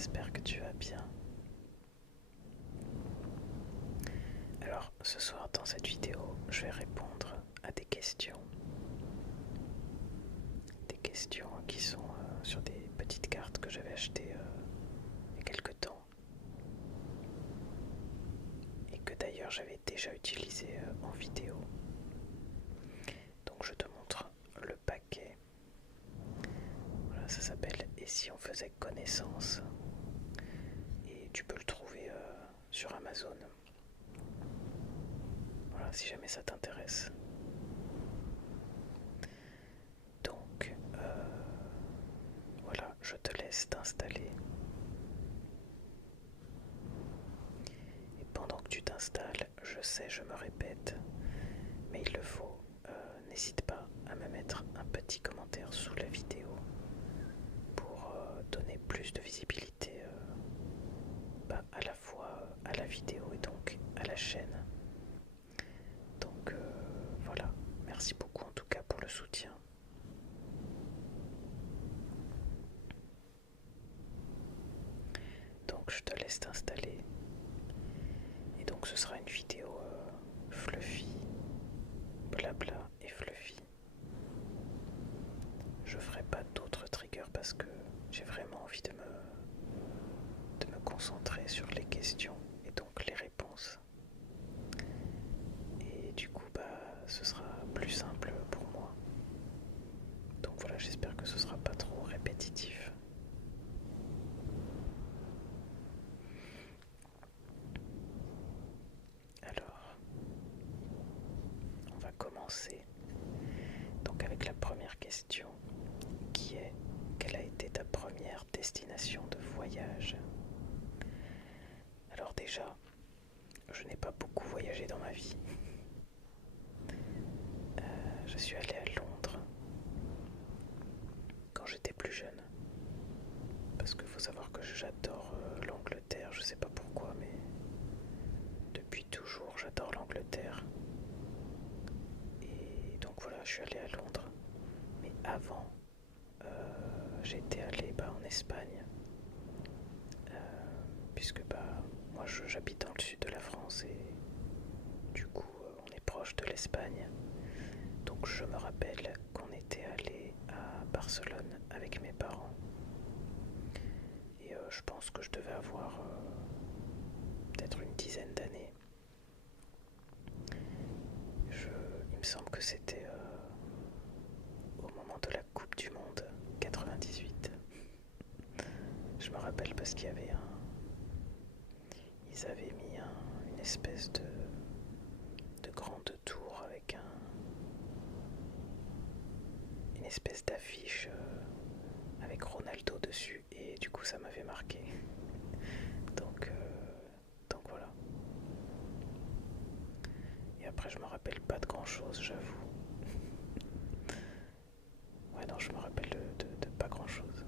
j'espère que tu vas bien. Alors, ce soir dans cette vidéo, je vais répondre à des questions. Des questions qui sont sur des petites cartes que j'avais achetées il y a quelques temps. Et que d'ailleurs j'avais déjà utilisées en vidéo. Donc je te montre le paquet. Voilà, ça s'appelle « Et si on faisait connaissance ?» Et tu peux le trouver sur Amazon. Voilà, si jamais ça t'intéresse. Donc, voilà, je te laisse t'installer. Et pendant que tu t'installes, je sais, je me répète, mais il le faut, n'hésite pas à me mettre un petit commentaire sous la vidéo pour donner plus de visibilité à la fois à la vidéo et donc à la chaîne. Donc voilà, merci beaucoup en tout cas pour le soutien. Donc je te laisse t'installer. Et donc ce sera une vidéo fluffy, blabla et fluffy. Je ferai pas d'autres triggers parce que j'ai vraiment envie de me concentrer sur les questions et donc les réponses. Et du coup ce sera plus simple pour moi. Donc voilà, j'espère que ce sera pas trop répétitif. Alors, on va commencer donc avec la première question qui est: quelle a été ta première destination de voyage? Alors déjà, je n'ai pas beaucoup voyagé dans ma vie. Je suis allé à Londres quand j'étais plus jeune. Parce qu'il faut savoir que j'adore l'Angleterre, je sais pas pourquoi, mais depuis toujours j'adore l'Angleterre. Et donc voilà, je suis allé à Londres. Mais avant, j'étais allé en Espagne. Puisque moi j'habite dans le sud de la France et du coup on est proche de l'Espagne. Donc je me rappelle qu'on était allé à Barcelone avec mes parents. Et je pense que je devais avoir peut-être une dizaine d'années. Il me semble que c'était au moment de la Coupe du Monde 98. Je me rappelle parce qu'il y avait ils avaient mis une espèce de grande tour avec une espèce d'affiche avec Ronaldo dessus et du coup ça m'avait marqué. Donc, donc voilà. Et après je me rappelle pas de grand chose, j'avoue. Ouais non, je me rappelle de pas grand chose.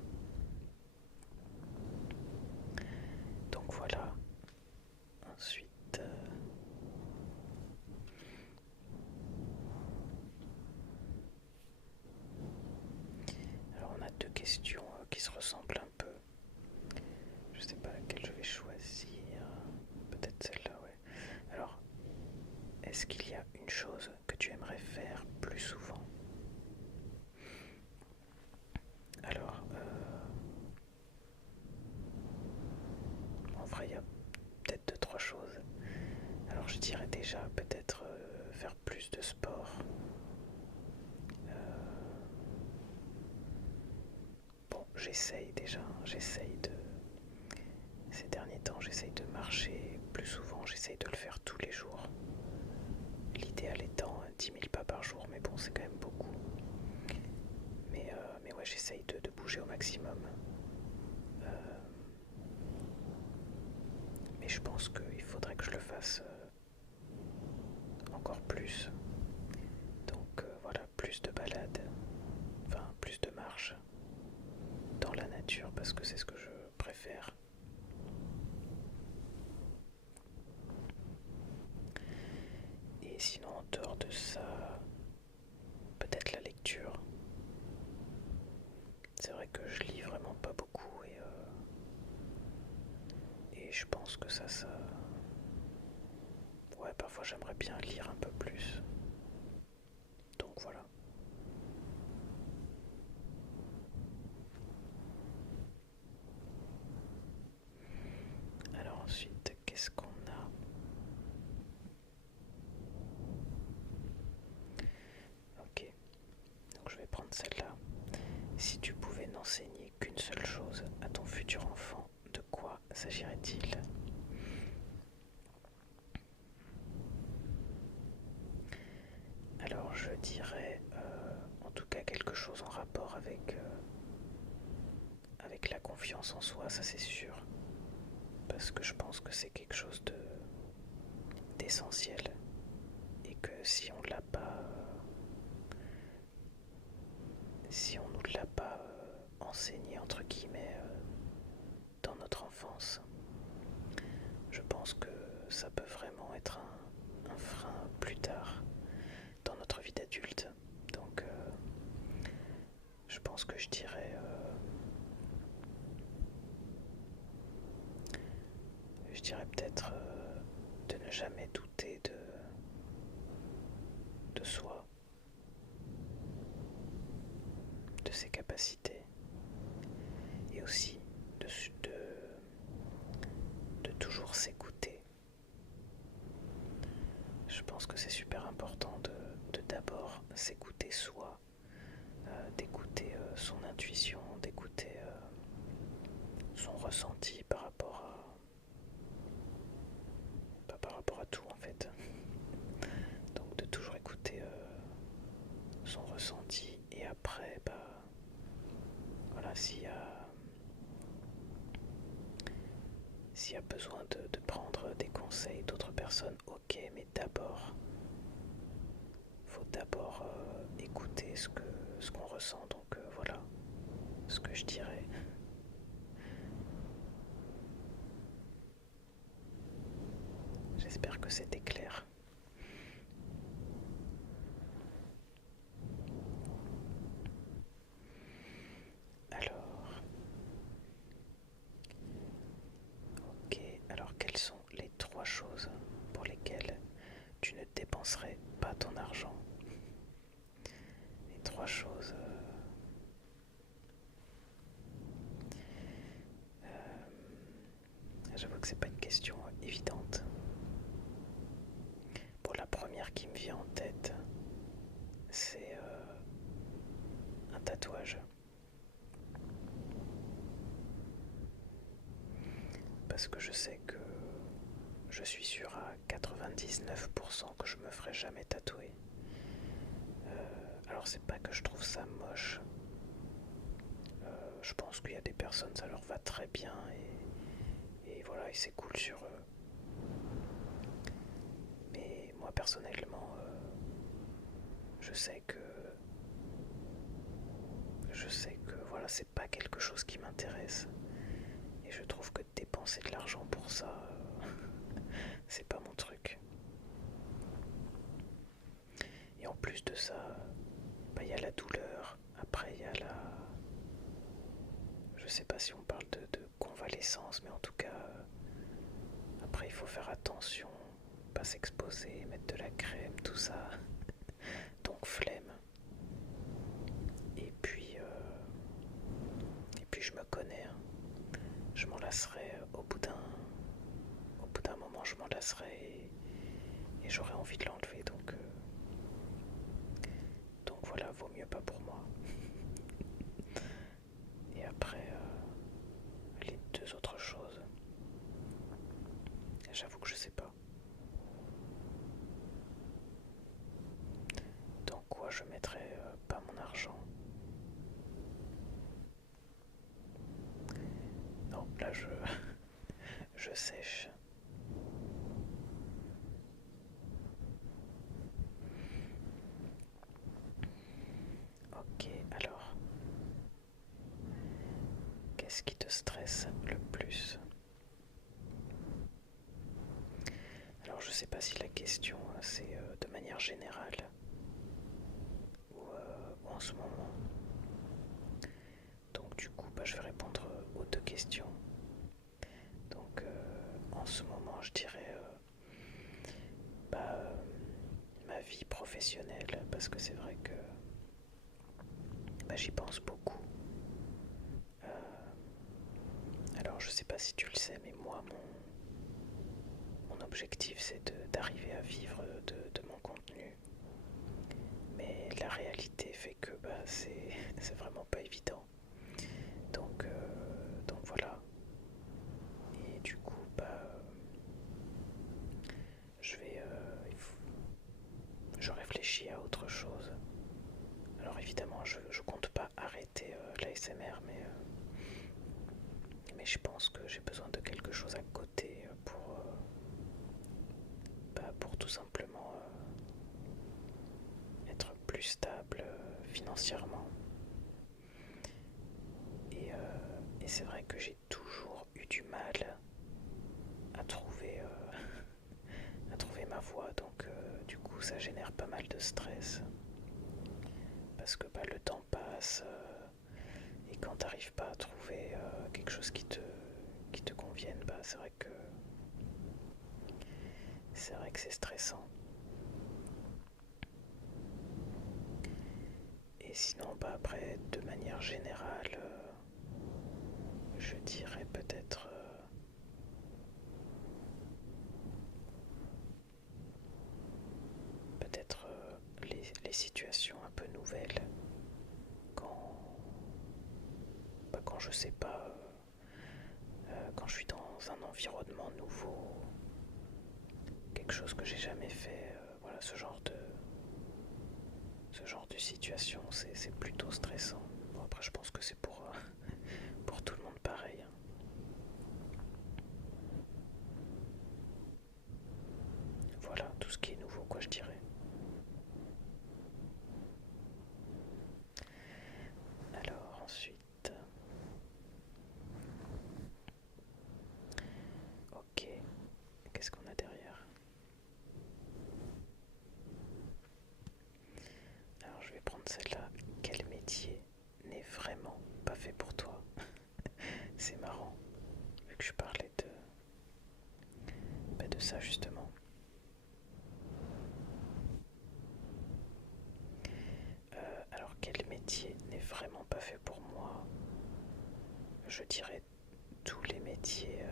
Donc voilà. Ensuite alors on a deux questions qui se ressemblent un peu. Je sais pas laquelle je vais choisir. Peut-être celle-là, ouais. Alors, est-ce qu'il y a une chose que tu aimerais faire plus souvent? Alors, en vrai, il y a peut-être deux, trois choses. Alors, je dirais déjà peut-être faire plus de sport. Bon, j'essaye déjà, Ces derniers temps, j'essaye de marcher plus souvent, j'essaye de le faire tous les jours. L'idéal étant 10 000 pas par jour, mais bon, c'est quand même beaucoup. Mais ouais, j'essaye de bouger au maximum. Mais je pense qu'il faudrait que je le fasse encore plus. Donc voilà, plus de balades, enfin plus de marche dans la nature parce que c'est ce que je préfère. Et sinon, en dehors de ça, peut-être la lecture. C'est vrai que je lis vraiment pas beaucoup et je pense que ça... Ouais, parfois j'aimerais bien lire un peu plus. Donc voilà. Alors ensuite, qu'est-ce qu'on a? Ok, donc je vais prendre celle-là. Si tu pouvais n'enseigner qu'une seule chose à ton futur enfant, de quoi s'agirait-il? Alors je dirais en tout cas quelque chose en rapport avec la confiance en soi, ça c'est sûr. Parce que je pense que c'est quelque chose d'essentiel. Et que si on nous l'a pas enseigné entre guillemets dans notre enfance, je pense que ça peut vraiment être un frein plus tard dans notre vie d'adulte. Donc je pense que je dirais peut-être de ne jamais douter de soi, de ses capacités, et aussi de, de, de toujours s'écouter. Je pense que c'est super important de d'abord s'écouter soi, d'écouter son intuition, d'écouter son ressenti par rapport à tout en fait. Donc de toujours écouter son ressenti et après, voilà, s'il y a besoin de prendre des conseils d'autres personnes, ok, mais faut d'abord écouter ce qu'on ressent. Donc voilà ce que je dirais. J'espère que c'était clair. Alors, ok, alors quelles sont les 3 choses pour lesquelles tu ne dépenserais pas ton argent? Les 3 choses. J'avoue que c'est pas une question évidente. Pour la première qui me vient en tête, c'est un tatouage. Parce que je sais que je suis sûr à 99% que je me ferai jamais tatouer. Alors c'est pas que je trouve ça moche. Je pense qu'il y a des personnes, ça leur va très bien et voilà, et c'est cool sur eux. Mais moi personnellement, je sais que voilà, c'est pas quelque chose qui m'intéresse. Et je trouve que dépenser de l'argent pour ça, c'est pas mon truc. Et en plus de ça, il y a la douleur. Après, il y a la... Je sais pas si on parle de convalescence, mais en tout cas, après il faut faire attention, pas s'exposer, mettre de la crème, tout ça. Donc flemme. Et puis je me connais. Hein. Je m'en lasserai au bout d'un moment, je m'en lasserai et j'aurai envie de l'enlever. Donc voilà, vaut mieux pas pour moi. Et après, les 2 autres choses, j'avoue que je sais pas. Dans quoi je mettrais pas mon argent? Non, là je sèche. Ok, alors, qu'est-ce qui te stresse le plus? Alors je sais pas si la question c'est de manière générale ou en ce moment. Donc du coup je vais répondre aux 2 questions. Donc en ce moment, je dirais bah, ma vie professionnelle, parce que c'est vrai que bah, j'y pense beaucoup. Euh, alors je sais pas si tu le sais, mais moi mon objectif c'est d'arriver à vivre de mon contenu. Mais la réalité fait que bah, c'est vraiment pas évident. Donc voilà. Et du coup, bah, je réfléchis à autre chose. Alors évidemment, je compte pas arrêter l'ASMR, mais je pense que j'ai besoin de quelque chose à côté pour tout simplement être plus stable financièrement. Et c'est vrai que j'ai toujours eu du mal à trouver ma voie, donc du coup ça génère pas mal de stress parce que bah, le temps passe et quand t'arrives pas à trouver quelque chose qui te convienne, bah, c'est vrai que c'est stressant. Et sinon, bah, après, de manière générale, je dirais peut-être les situations un peu nouvelles quand, bah, quand je sais pas, quand je suis dans un environnement nouveau, quelque chose que j'ai jamais fait, voilà, ce genre de situation, c'est plutôt stressant. Bon, après, je pense que c'est pour tout le monde pareil, hein. Voilà, tout ce qui est nouveau, quoi, je dirais. Alors, ensuite, ok, qu'est-ce qu'on a derrière? Alors, je vais prendre celle-là. Quel métier n'est vraiment pas fait pour toi? C'est marrant, vu que je parlais bah, de ça justement. Alors, quel métier n'est vraiment pas fait pour moi? Je dirais tous les métiers,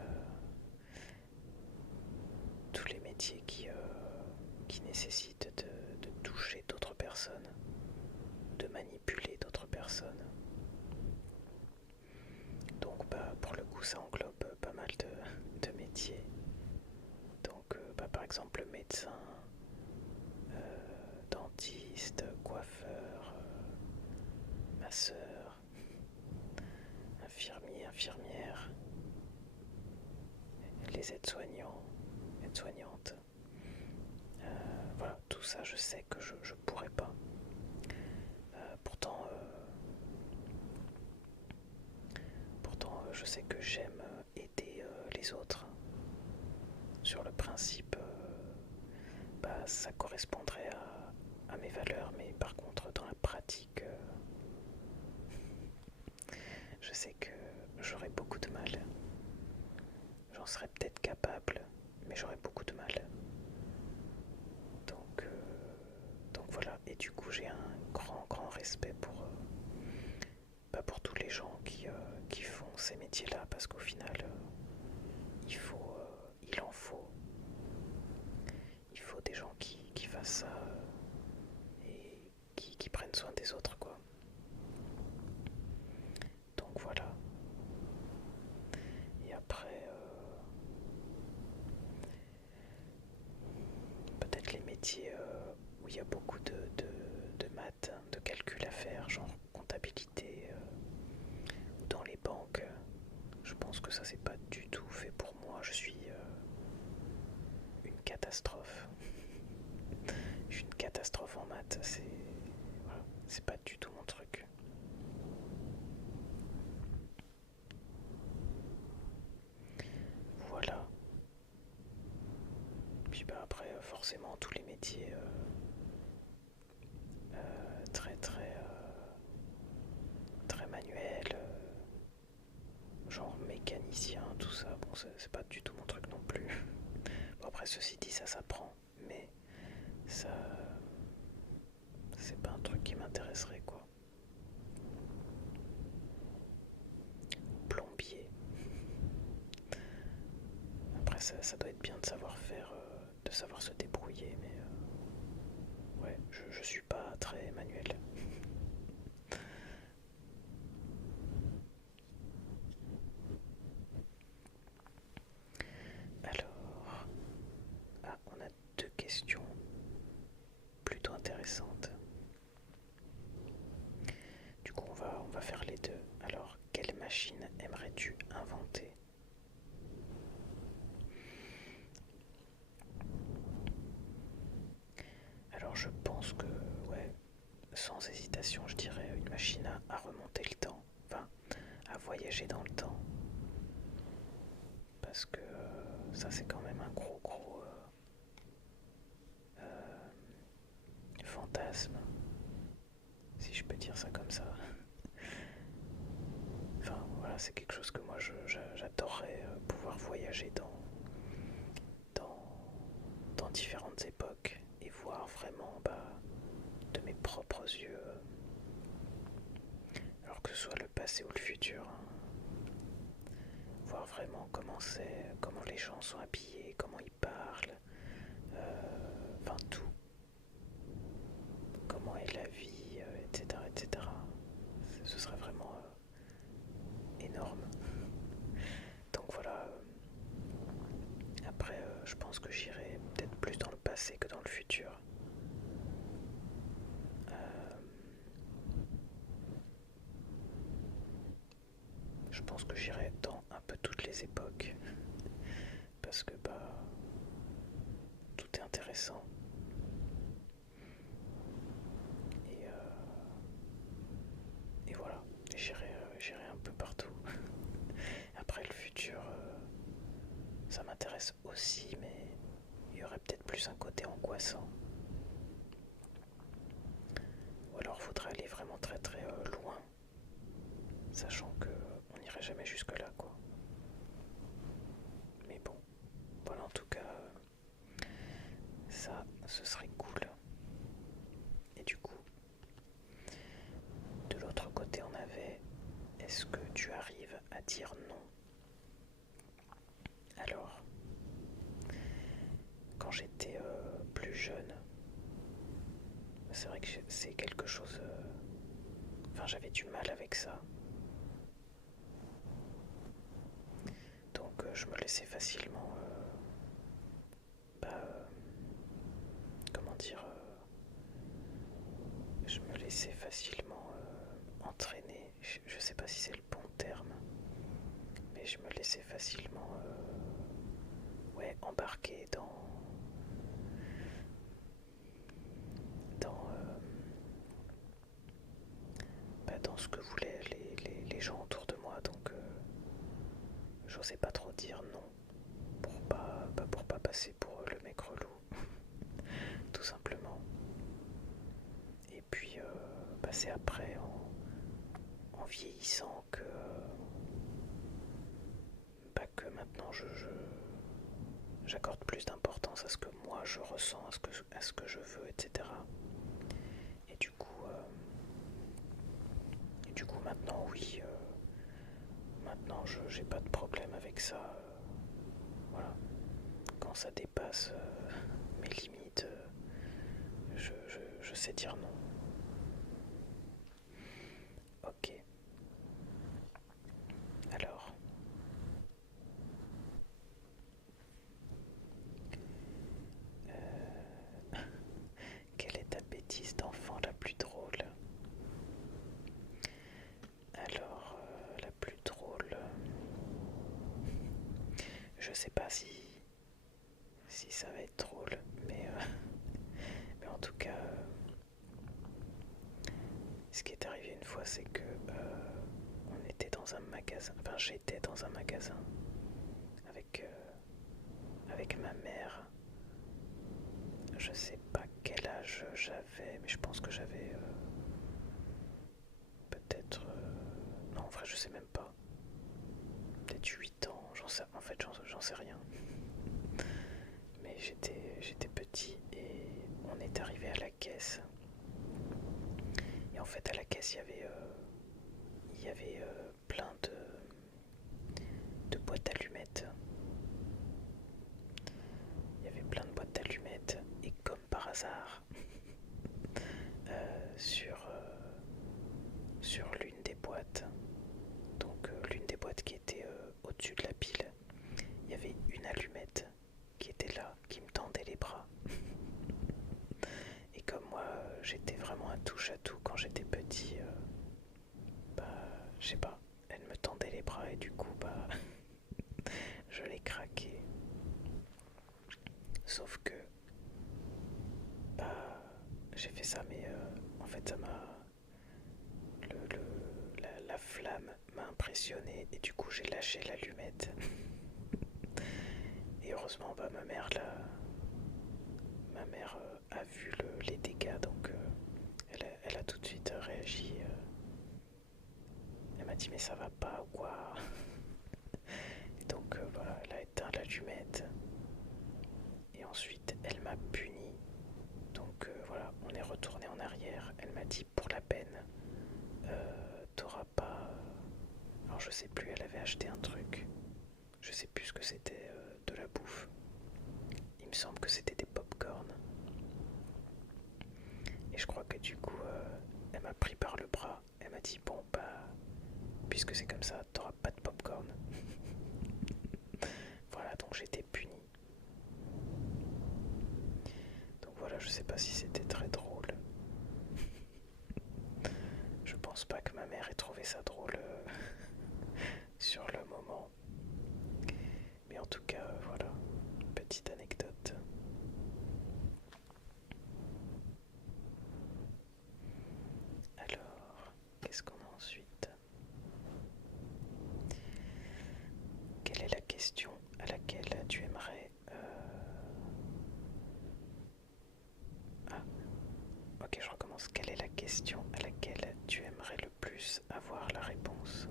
qui nécessitent de toucher d'autres personnes, de manipuler d'autres personnes. Donc, bah, pour le coup, ça englobe pas mal de métiers. Donc, bah, par exemple, médecin, dentiste, coiffeur, masseur, infirmier, infirmière, les aides-soignants, aides-soignantes. Voilà, tout ça, je sais que je pourrais pas. Pourtant, je sais que j'aime aider les autres. Sur le principe, bah, ça correspondrait à mes valeurs, mais par contre, dans la pratique, je sais que j'aurais beaucoup de mal. J'en serais peut-être capable, mais j'aurais beaucoup de mal. Donc, voilà. Et du coup, j'ai un grand respect pour tous les gens qui font ces métiers-là, parce qu'au final, il en faut. Il faut des gens qui fassent ça et qui prennent soin des autres, quoi. Donc voilà. Et après, peut-être les métiers où il y a beaucoup de maths, de calculs à faire, genre comptabilité, ou dans les banques. Je pense que ça, c'est pas du tout fait pour moi. Je suis une catastrophe. Je suis une catastrophe en maths. Voilà, c'est pas du tout mon truc. Voilà. Puis bah après, forcément, tous les métiers très manuels, genre mécanicien, tout ça, bon, c'est pas du tout mon truc non plus. Bon, après, ceci dit, ça s'apprend, mais ça, c'est pas un truc qui m'intéresserait, quoi. Plombier. Après, ça doit être bien de savoir faire, de savoir se débrouiller, mais ouais, je suis pas très manuel. Alors, ah, on a deux questions plutôt intéressantes. Du coup, on va faire les deux. Alors, quelle machine aimerais-tu inventer? Alors, je pense que, ouais, sans hésitation, je dirais une machine à remonter le temps. Enfin, à voyager dans le temps. Parce que ça, c'est quand même un gros fantasme, si je peux dire ça comme ça. Enfin, voilà, c'est quelque chose que moi j'adorerais pouvoir voyager dans, dans différentes époques et voir vraiment de mes propres yeux, alors que ce soit le passé ou le futur, hein, voir vraiment comment les gens sont habillés, comment ils parlent, enfin tout, comment est la vie, etc., etc. Ce serait vraiment énorme. Donc voilà, après je pense que j'irai peut-être plus dans le passé que dans le futur. Euh, je pense que j'irai dans un peu toutes les époques parce que tout est intéressant et, et voilà, j'irai un peu partout. Après le futur, ça m'intéresse aussi, mais il y aurait peut-être plus un côté angoissant. Ou alors faudrait aller vraiment très très loin, sachant que on n'irait jamais jusque là, quoi. Mais bon, voilà, en tout cas, ça, ce serait cool. Et du coup, de l'autre côté, on avait: est-ce que tu arrives à dire non? Alors, quand j'étais plus jeune, c'est vrai que c'est quelque chose. Enfin, j'avais du mal avec ça. Donc, je me laissais facilement. Comment dire, je me laissais facilement entraîner. Je sais pas si c'est le bon terme, mais je me laissais facilement ouais, embarquer dans ce que voulaient les gens autour de moi. Donc, j'osais pas trop dire non pour pas passer pour le mec relou, tout simplement. Et puis, c'est après en vieillissant que maintenant j'accorde plus d'importance à ce que moi je ressens, à ce que je veux, etc. Et du coup maintenant oui, maintenant j'ai pas de problème avec ça. Voilà, quand ça dépasse mes limites, je sais dire non. Ok. Alors, quelle est ta bêtise d'enfant la plus drôle? Alors, la plus drôle, je sais pas si ça va être drôle, mais en tout cas, ce qui est arrivé une fois, c'est que on était dans un magasin, enfin j'étais dans un magasin avec, avec ma mère. Je sais pas quel âge j'avais, mais je pense que j'avais peut-être... non, en vrai, je sais même pas. Peut-être 8 ans, en fait, j'en sais rien. j'étais petit et on est arrivé à la caisse. Et en fait, à la caisse, il y avait plein de boîtes d'allumettes. Il y avait plein de boîtes d'allumettes et comme par hasard, sur l'une des boîtes, donc l'une des boîtes qui était au-dessus de la pile, il y avait une allumette qui était là, qui me tendait les bras. Et comme moi, j'étais vraiment un touche-à-tout quand j'étais petit, bah, je sais pas, elle me tendait les bras et du coup, bah, je l'ai craqué. Sauf que, bah, j'ai fait ça, mais en fait, ça m'a. La flamme m'a impressionné et du coup, j'ai lâché l'allumette. Et heureusement, bah, ma mère a vu les dégâts, donc elle a tout de suite réagi. Elle m'a dit mais ça va pas ou quoi. Et donc voilà, elle a éteint l'allumette. Et ensuite elle m'a puni. Donc voilà, on est retourné en arrière. Elle m'a dit pour la peine, t'auras pas. Alors je sais plus, elle avait acheté un truc. Je sais plus ce que c'était, de la bouffe. Il me semble que c'était des pop-corn. Et je crois que du coup, elle m'a pris par le bras. Elle m'a dit bon bah, puisque c'est comme ça, t'auras pas de pop-corn. Voilà, donc j'étais puni. Donc voilà, je sais pas si c'était très drôle. Je pense pas que ma mère ait trouvé ça drôle sur le moment. Mais en tout cas, voilà, petite anecdote. Alors, qu'est-ce qu'on a ensuite? Quelle est la question à laquelle tu aimerais... Ah, ok, je recommence. Quelle est la question à laquelle tu aimerais le plus avoir la réponse?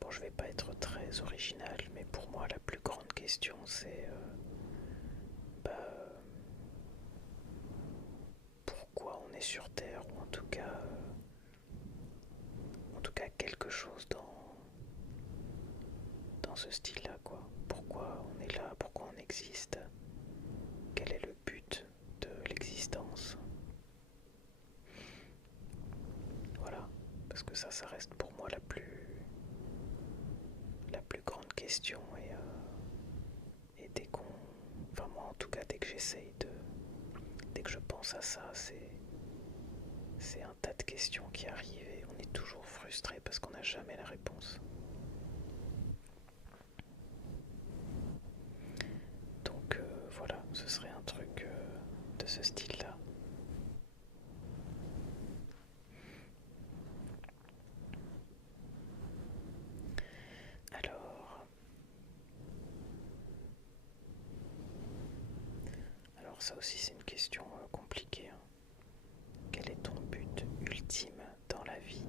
Bon, je vais pas être très original, mais pour moi, la plus grande question, c'est bah, pourquoi on est sur Terre, ou en tout cas quelque chose dans ce style-là, quoi. Pourquoi on est là, pourquoi on existe, quel est le but de l'existence. Voilà, parce que ça reste pour moi la plus grande question et dès qu'on, enfin moi en tout cas dès que dès que je pense à ça, c'est un tas de questions qui arrivent et on est toujours frustré parce qu'on n'a jamais la réponse. Donc voilà, ce serait un truc de ce style-là. Alors, ça aussi c'est une question compliquée, hein. Quel est ton but ultime dans la vie?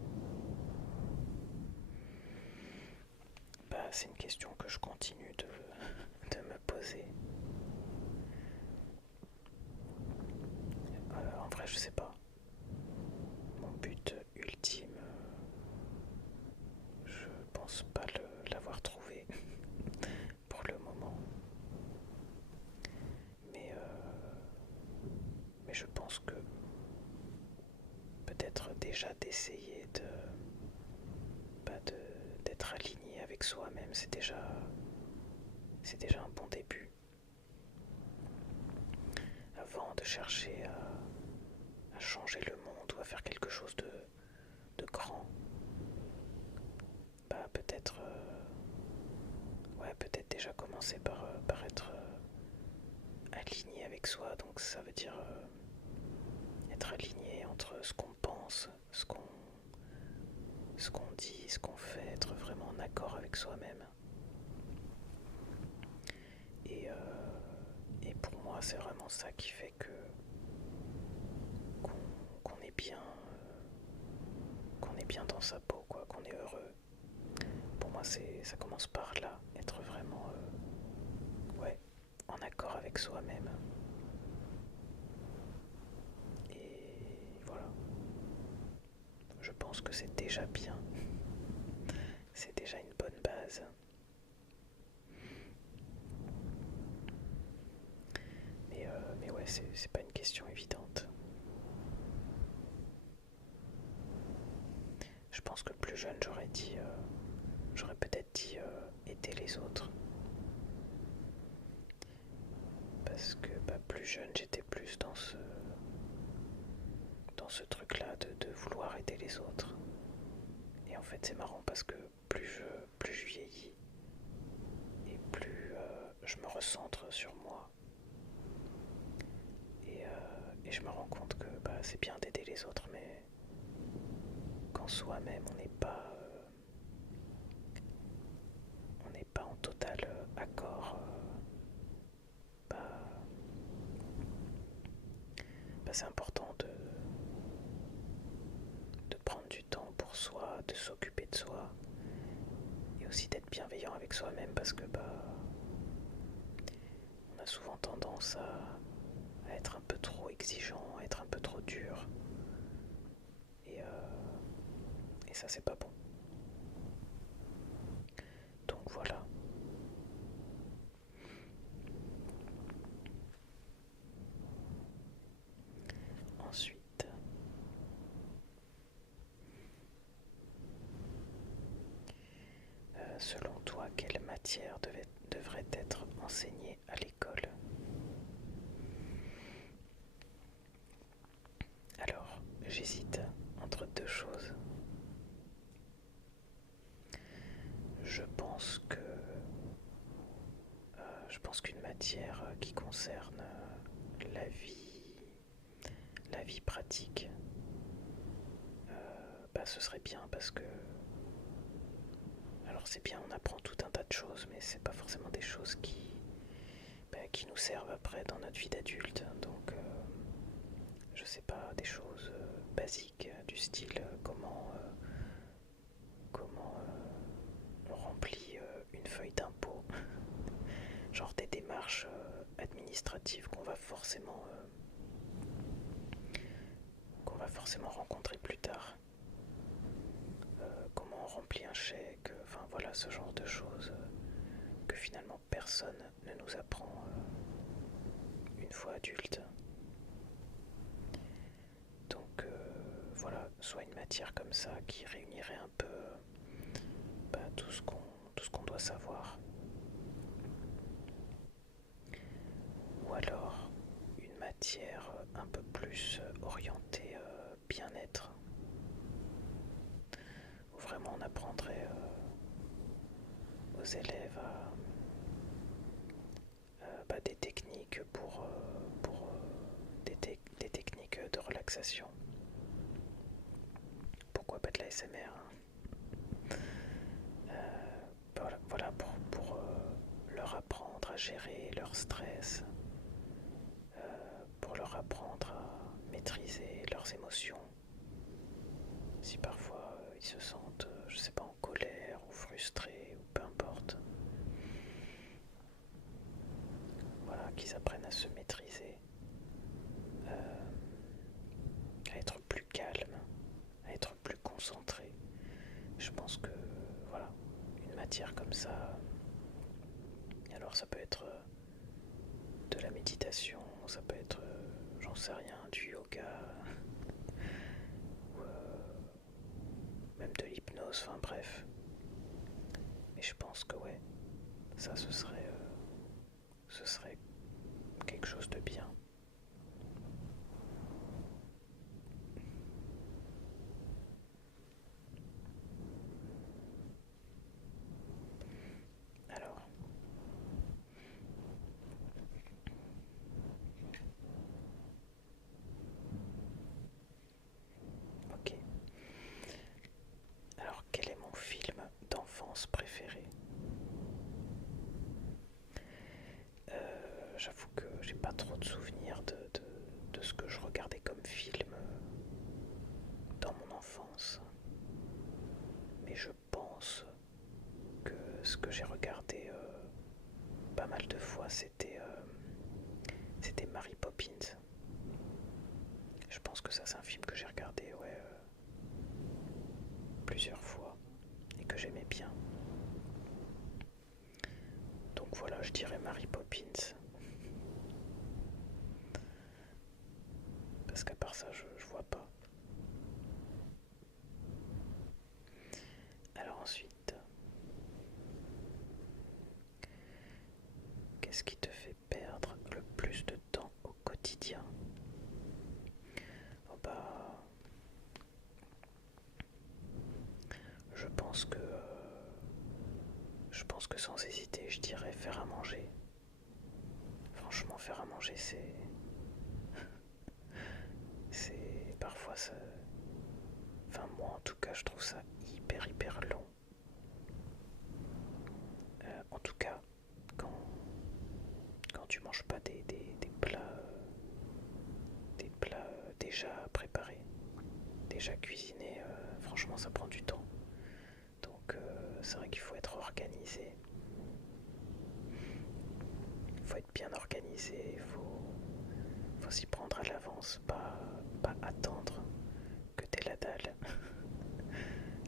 Bah, c'est une question que je continue de me poser. En vrai, je sais pas. Mon but ultime, je pense pas l'avoir trouvé pour le moment. Mais, mais je pense que peut-être déjà d'essayer d'être aligné avec soi-même, c'est déjà un bon début. Avant de chercher à changer le monde ou à faire quelque chose de grand, bah peut-être ouais, peut-être déjà commencer par être aligné avec soi. Donc ça veut dire être aligné entre ce qu'on pense, ce qu'on dit, ce qu'on fait, être vraiment en accord avec soi-même. Et pour moi, c'est vraiment ça qui fait que qu'on est bien, qu'on est bien dans sa peau, quoi, qu'on est heureux. Pour moi, moi, ça commence par là, être vraiment ouais, en accord avec soi-même. Et voilà, je pense que c'est déjà bien. C'est déjà une bonne base. Mais ouais, c'est pas une question évidente. Je pense que plus jeune, j'aurais peut-être dit aider les autres. Parce que plus jeune, j'étais plus dans ce truc-là de vouloir aider les autres. Et en fait, c'est marrant parce que plus je vieillis et plus je me recentre sur moi. Et je me rends compte que c'est bien d'aider les autres, mais qu'en soi-même, on n'est pas en total accord. C'est important de prendre du temps pour soi, de s'occuper de soi et aussi d'être bienveillant avec soi-même parce que on a souvent tendance à être un peu trop exigeant, à être un peu trop dur et ça c'est pas bon. Donc voilà. Ensuite, selon toi, quelle matière devrait être enseignée à l'école? Alors, j'hésite entre deux choses. Je pense qu'une matière qui concerne la vie pratique, ce serait bien parce que alors c'est bien, on apprend tout un tas de choses, mais c'est pas forcément des choses qui nous servent après dans notre vie d'adulte. Donc je sais pas, des choses basiques du style comment on remplit une feuille d'impôt, genre des démarches administratives qu'on va forcément rencontrer plus tard. Comment on remplit un chèque, enfin voilà, ce genre de choses que finalement personne ne nous apprend une fois adulte. Donc voilà, soit une matière comme ça qui réunirait un peu tout ce qu'on doit savoir. Ou alors une matière un peu plus orientée bien-être, où vraiment on apprendrait aux élèves des techniques des techniques de relaxation. Pourquoi pas de la SMR, hein. Voilà pour leur apprendre à gérer leur stress, pour leur apprendre à maîtriser leurs émotions. Si parfois ils se sentent, je sais pas, en colère ou frustrés ou peu importe. Voilà, qu'ils apprennent à se maîtriser, à être plus calme, à être plus concentré. Je pense que voilà, une matière comme ça, alors ça peut être de la méditation, ça peut être, j'en sais rien, du yoga, ou même de l'hypnose, enfin bref. Mais je pense que ouais, ça ce serait quelque chose de bien. Alors, ok. Alors, quel est mon film d'enfance préféré? J'avoue que j'ai pas trop de souvenirs de ce que je regardais comme film dans mon enfance. Mais je pense ce que j'ai regardé pas mal de fois, c'était Mary Poppins. Je pense que ça c'est un film que j'ai regardé ouais, plusieurs fois et que j'aimais bien. Donc voilà, je dirais Mary Poppins. Parce qu'à part ça, je vois pas. Alors ensuite, qu'est-ce qui te fait perdre le plus de temps au quotidien? Oh bah, je pense que sans hésiter, je dirais faire à manger. Franchement, faire à manger, c'est parfois ça. Enfin, moi en tout cas, je trouve ça hyper long. En tout cas, quand, quand tu manges pas des plats, déjà préparés, déjà cuisinés, franchement, ça prend du temps. Donc, c'est vrai qu'il faut être organisé. Il faut être bien organisé, faut s'y prendre à l'avance, pas attendre que t'aies la dalle.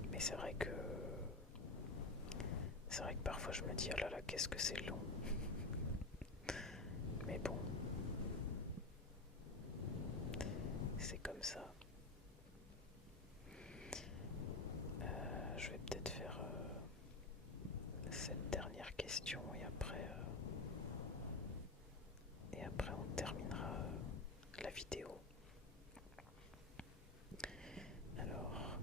Mais c'est vrai que parfois je me dis oh là là qu'est-ce que c'est long. Mais bon, c'est comme ça. Je vais peut-être faire cette dernière question et après on terminera la vidéo. Alors,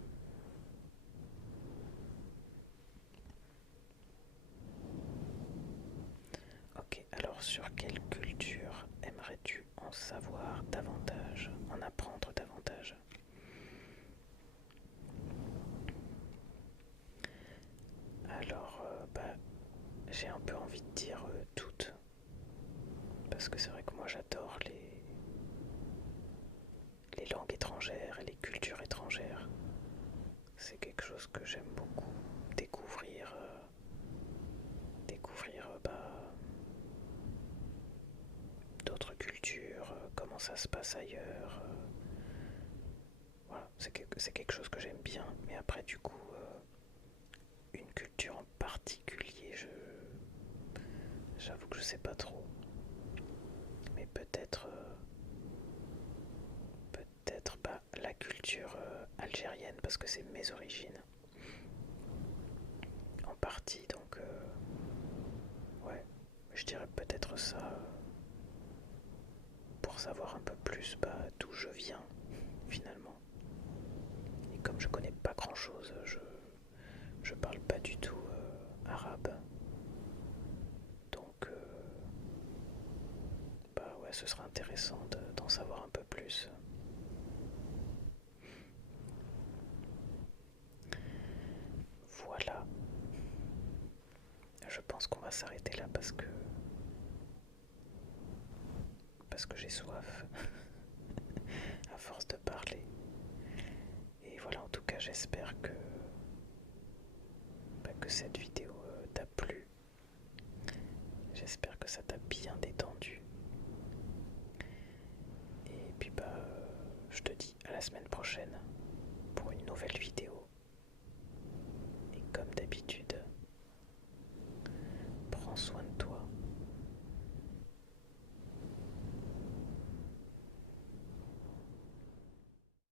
ok, alors sur quelle culture aimerais-tu en savoir davantage, en apprendre davantage? Alors, bah, j'ai un peu envie de dire toutes, parce que c'est vrai que moi j'adore les langues étrangères et les cultures étrangères. C'est quelque chose que j'aime beaucoup découvrir, bah, d'autres cultures, comment ça se passe ailleurs. Voilà, c'est quelque chose que j'aime bien, mais après du coup, une culture en particulier, j'avoue que je sais pas trop. Mais peut-être pas la culture algérienne parce que c'est mes origines en partie, donc ouais, je dirais peut-être ça pour savoir un peu plus bah, d'où je viens finalement. Et comme je connais pas grand chose, je parle pas du tout arabe, donc bah ouais, ce sera intéressant d'en savoir un peu plus. Voilà, je pense qu'on va s'arrêter là parce que j'ai soif à force de parler. Et voilà, en tout cas, j'espère que cette vidéo t'a plu. J'espère que ça t'a bien détendu. Et puis bah, je te dis à la semaine prochaine pour une nouvelle vidéo.